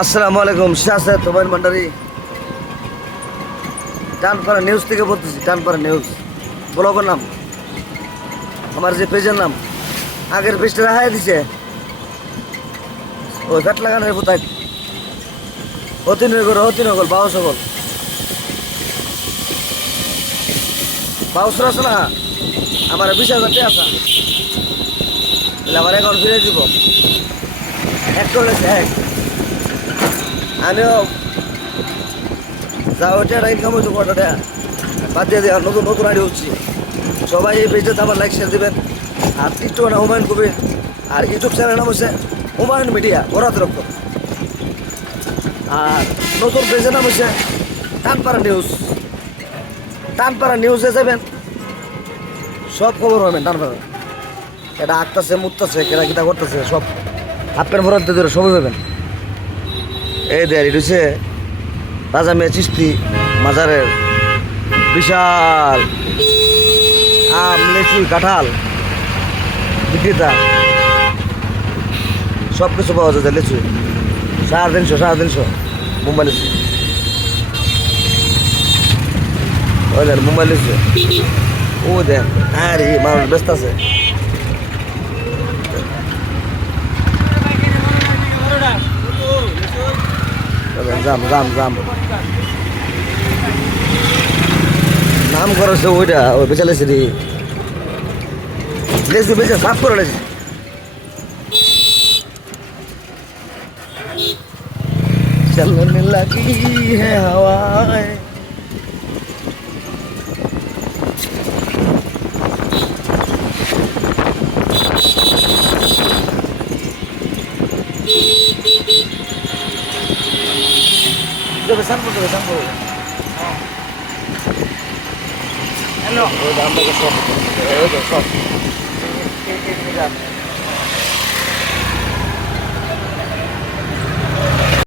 আসসালামু আলাইকুম শাসেদ মোবাইল ভান্ডারি টানপাড়া নিউজ থেকে বলতেছি। টানপাড়া নিউজ ব্লগের নাম, আমার যে পেজের নাম আগের পেজটা রাখাই দিছে ওই কাট লাগানোর কোথায় অতিনগর বাউ সকল বাউসরা আছে না, আমার 20,000 টাকা আছে, আমার অ্যাকাউন্ট ফিরে দিব। এক করেছে এক, আমিও যা ওইটা ইনকাম হয়েছে কটাটা বাদ দিয়ে দেওয়া, নতুন নতুন আইডি হচ্ছি। সবাই এই পেজটাতে আমার লাইক শেয়ার দেবেন, আর টিকটক না হুমায়ুন কবির, আর ইউটিউব চ্যানেল নাম হচ্ছে হুমায়ুন মিডিয়া বরাত রক্ত, আর নতুন পেজের নাম হচ্ছে টানপাড়া নিউজ। টানপাড়া নিউজে যাবেন, সব খবর পাবেন। টানপাড়া এটা আঁকতেছে মুততেছে কেনা কিতা করতেছে সব আপনার ভরাতে ধরে সবই পাবেন। এই দেয় এটা হচ্ছে রাজা মিয়া চিস্তি মাজারের বিশাল আম লিচু কাঁঠাল বিক্রেতা, সব কিছু পাওয়া যায়। লিচু 350 মুম্বাই লিচু, ওই দেন মুম্বাই লিচু, ও দেন আরে মানুষ ব্যস্ত আছে। জাম জাম জাম নাম করেছে ওইটা, ওই বেচালেছি রে লেছি বেচে সাফ করে লেছি। चलने लगी है हवाएं, हेलो